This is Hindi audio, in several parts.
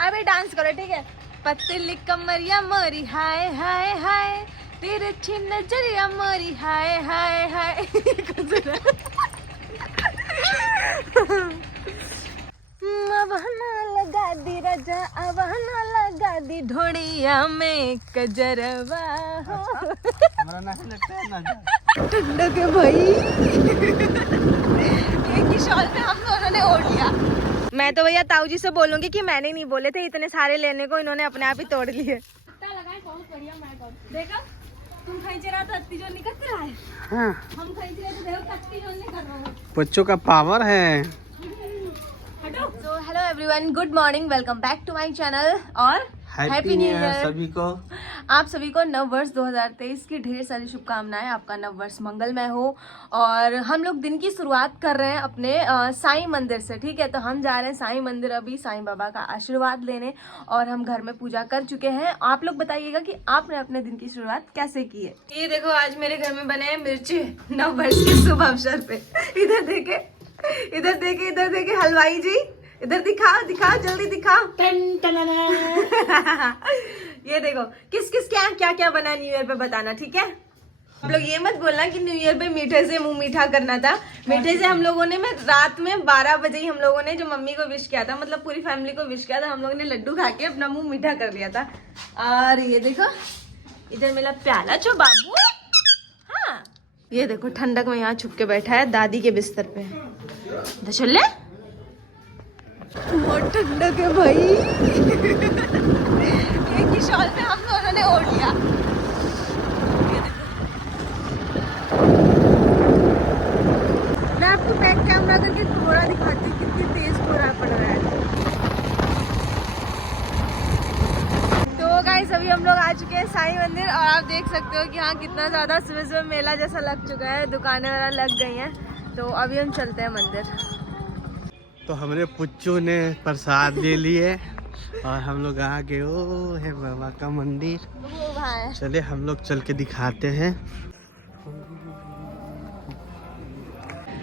अभी डांस करो, ठीक है। पतली कमरिया मोरी हाय हाय हाय, तेरे छिन नजरिया मोरी हाय हाय हाय। अबहना लगा दी राजा, अबहना लगा दी ढोड़िया में कजरवा। हमारा नहीं लगता है ना ठंडा के भाई। एक ही शॉल में हम दोनों ने ओढ़ लिया। मैं तो भैया ताऊ जी से बोलूंगी कि मैंने नहीं बोले थे इतने सारे लेने को, इन्होंने अपने आप ही तोड़ लिए। बहुत बढ़िया। देखा तुम खींच रहा था, अत्ती जो निकल रहा है। हाँ। हम खींच रहे थे, देखो अत्ती जो नहीं कर रहा है। बच्चों का पावर है। So hello everyone, good morning, welcome back to my channel और हैप्पी न्यू ईयर सभी को। आप सभी को नव वर्ष 2023 की ढेर सारी शुभकामनाएं। आपका नव वर्ष मंगलमय हो। और हम लोग दिन की शुरुआत कर रहे हैं अपने साईं मंदिर से, ठीक है। तो हम जा रहे हैं साईं मंदिर अभी साईं बाबा का आशीर्वाद लेने, और हम घर में पूजा कर चुके हैं। आप लोग बताइएगा कि आपने अपने दिन की शुरुआत कैसे की है। ये देखो आज मेरे घर में बने हैं मिर्ची नव वर्ष के शुभ अवसर पे। इधर देखे, इधर देखे, इधर देखे हलवाई जी, इधर दिखाओ दिखाओ जल्दी दिखाओ। ये देखो किस किस क्या क्या बना न्यू ईयर पे बताना, ठीक है। आप लोग ये मत बोलना कि न्यू ईयर पे मीठे से मुंह मीठा करना था। मीठे से हम लोगों ने रात में 12 बजे ही हम लोगों ने जो मम्मी को विश किया था, मतलब पूरी फैमिली को विश किया था, हम लोगों ने लड्डू खा के अपना मुंह मीठा कर लिया था। और ये देखो इधर मेरा प्याला जो बाबू, हाँ ये देखो ठंडक में यहाँ छुप के बैठा है दादी के बिस्तर पे। चले बहुत ठंडक है भाई। एक ही शॉल में हम दोनों ने ओढ़ लिया। मैं आपको बैक कैमरा करके थोड़ा दिखाती हूँ कितनी तेज कोहरा पड़ रहा है। तो गाइस अभी हम लोग आ चुके हैं साईं मंदिर, और आप देख सकते हो कि हाँ कितना ज्यादा सुबह सुबह मेला जैसा लग चुका है, दुकानें वगैरह लग गई हैं। तो अभी हम चलते हैं मंदिर। तो हमरे पुच्चू ने प्रसाद ले लिए और हम लोग आ गए। ओ है बाबा का मंदिर। चले हम लोग चल के दिखाते हैं।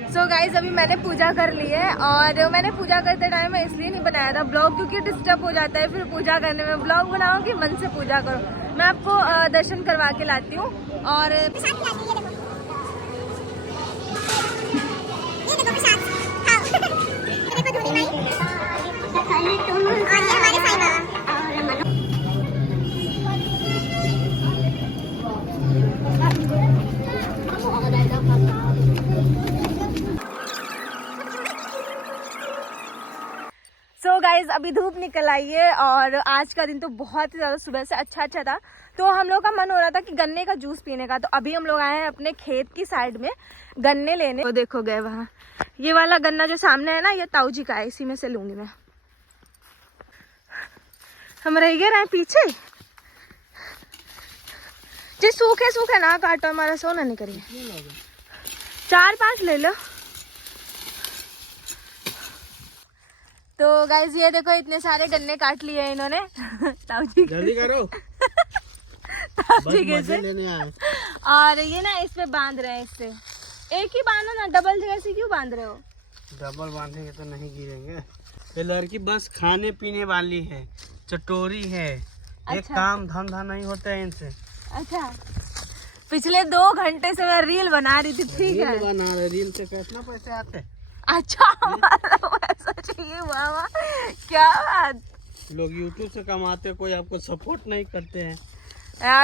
सो गाइज अभी मैंने पूजा कर ली है, और मैंने पूजा करते टाइम में इसलिए नहीं बनाया था ब्लॉग, क्योंकि डिस्टर्ब हो जाता है फिर पूजा करने में। ब्लॉग बनाओ कि मन से पूजा करो। मैं आपको दर्शन करवा के लाती हूँ। और सो गाइज अभी धूप निकल आई है, और आज का दिन तो बहुत ही ज्यादा सुबह से अच्छा था। तो हम लोग का मन हो रहा था कि गन्ने का जूस पीने का। तो अभी हम लोग आए हैं अपने खेत की साइड में गन्ने लेने। तो देखो गए वहाँ, ये वाला गन्ना जो सामने है ना, ये ताऊ जी का है, इसी में से लूंगी मैं। हम रह गए पीछे जी। सूखे सूखे ना काटो, हमारा सोना नहीं करिए। 4-5 ले लो। तो गाइज ये देखो इतने सारे गन्ने काट लिए हैं इन्होंने। ताऊ जी जल्दी करो। ताऊ जी कैसे लेने आए। और ये ना इस पे बांध रहे हैं, इससे एक ही बांधो ना, डबल जगह से क्यों बांध रहे हो। डबल बांधेंगे तो नहीं गिरेंगे। ये लड़की बस खाने पीने वाली है, चटोरी है। एक काम धंधा नहीं होता है इनसे। अच्छा पिछले 2 घंटे से मैं रील बना रही थी, ठीक है। बना रहे, रील से कितना पैसे आते हैं? अच्छा ऐसा चाहिए। वाह क्या बात। लोग यूट्यूब से कमाते, कोई आपको सपोर्ट नहीं करते हैं।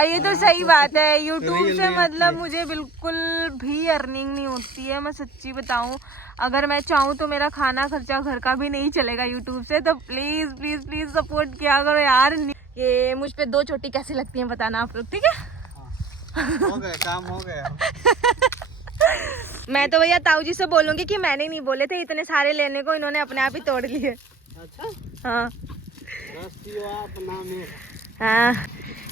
ये तो सही बात है। यूट्यूब से मतलब मुझे बिल्कुल भी अर्निंग नहीं होती है, मैं सच्ची बताऊं। अगर मैं चाहूँ तो मेरा खाना खर्चा घर का भी नहीं चलेगा यूट्यूब से। तो प्लीज प्लीज प्लीज सपोर्ट किया करो यार। ये मुझ पे 2 चोटी कैसी लगती है बताना आप लोग, ठीक है। हो गया काम, हो गया। मैं तो भैया ताऊ जी से बोलूंगी कि मैंने नहीं बोले थे इतने सारे लेने को, इन्होंने अपने आप ही तोड़ लिए। अच्छा हाँ अपना में। हाँ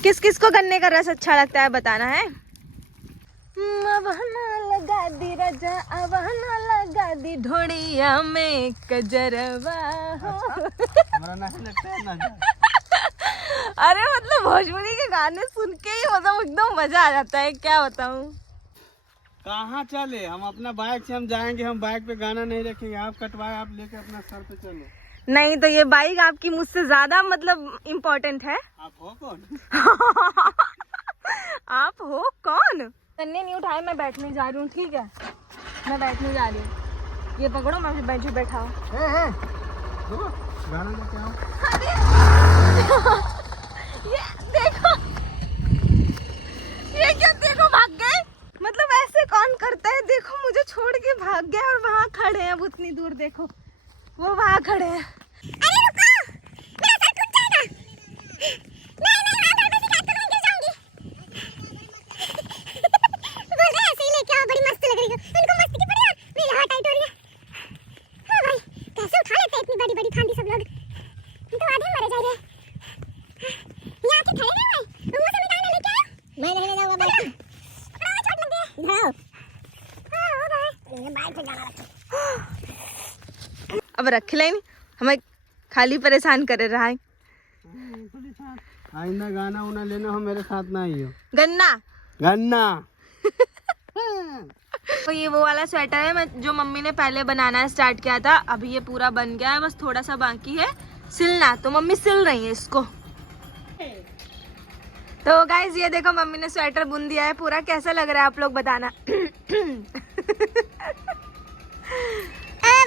किस किस को गन्ने का रस अच्छा लगता है बताना है। अबहना लगा दी राजा, अबहना लगा दी ढोड़िया में कजरवा। हमारा नहीं लगता है ना अरे मतलब भोजपुरी के गाने सुन के ही मतलब एकदम मजा आ जाता है, क्या बताऊं। कहाँ चले हम? अपना बाइक से हम जाएंगे, हम बाइक पे गाना नहीं रखेंगे। आप कटवाए, आप लेके अपना सर पे चलो। नहीं तो ये बाइक आपकी मुझसे ज्यादा मतलब इम्पोर्टेंट है। आप हो कौन? आप हो कौन? तन्ने नहीं उठाए, मैं बैठने जा रही हूँ, ठीक है? मैं बैठने जा रही हूँ, ये पकड़ो, मैं भी बैठू बैठा हूँ। गाना लेके आओ। ये देखो, ये क्या, देखो भाग गए। मतलब ऐसे कौन करता है? देखो मुझे छोड़ के भाग गए और वहाँ खड़े हैं, अब उतनी दूर देखो, वो वहाँ खड़े हैं। अरे रुको, मेरा सर टूट जाएगा। नहीं नहीं, मैं घर पे शिकायत करूंगी, गिर जाऊंगी। बोल रहे ऐसे ही लेके आओ, बड़ी मस्त लग रही हो। इनको मस्त की पड़ी है, मेरी हाथ टाइट हो रही है। हाँ भाई, कैसे उठा लेते हैं इतनी बड़ी बड़ी फांदी सब लोग? इनको आधे मरे जा रहे हैं। यहाँ के खड़े हैं भाई, तुम मुझे मिठाई ना लेके आओ। मैं नहीं ले जाऊंगा भाई। पकड़ो, चोट लग गई। जाओ। हाँ हो भाई, ये बाइक पे जाना रखो। अब रख ले, हमें खाली परेशान करे रहा है। आइंदा गाना उना लेना हो मेरे साथ ना आइयो। गन्ना गन्ना। तो ये वो वाला स्वेटर है मैं जो मम्मी ने पहले बनाना स्टार्ट किया था, अभी ये पूरा बन गया है, बस थोड़ा सा बाकी है सिलना, तो मम्मी सिल रही है इसको। तो गाइज ये देखो मम्मी ने स्वेटर बुन दिया है पूरा, कैसा लग रहा है आप लोग बताना।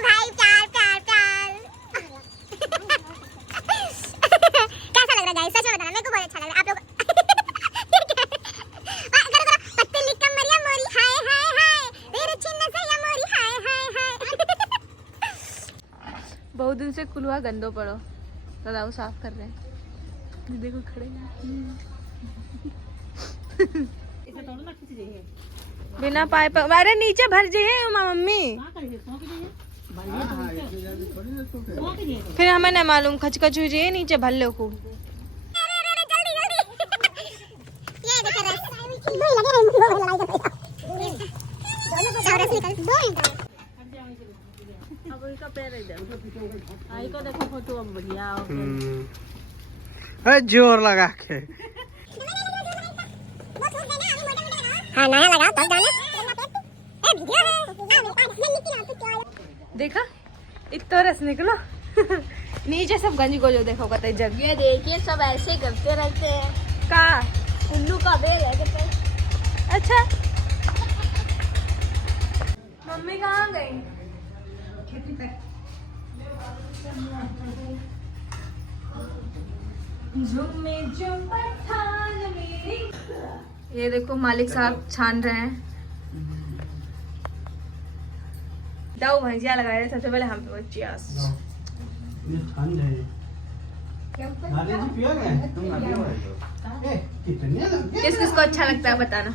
भाई प्यार प्यार प्यार। कैसा लग रहा है गाइस, सच में बताना, मेरे को बहुत अच्छा लग रहा है। आप लोग पत्ते लिख कर मरिया मोरी हाय हाय हाय, तेरे छिन्न से या मोरी हाय हाय हाय। बहुत दिन से कुलवा गंदो पड़ो, दादा साफ कर रहे हैं, देखो खड़े हैं। बिना पाइप, अरे नीचे भर जाइए मम्मी, फिर हमें नहीं मालूम, खच खच हो जाइए, नीचे भर लो खूब। जोर लगा के हाँ नया लगा तब जाना। देखा इतना रस निकलो। नीचे सब गंज को जो देखो कतई जग, ये देखिए सब ऐसे करते रहते हैं। का उल्लू का बेल है कहते। अच्छा मम्मी कहाँ गई? ये देखो मालिक साहब छान रहे हैं। दाऊ भैंसिया लगा रहे, सबसे पहले हम पे चियास। ये ठंड है। नाली जी पियोगे? तुम ना पियो। कितने किस किस को अच्छा लगता है बताना।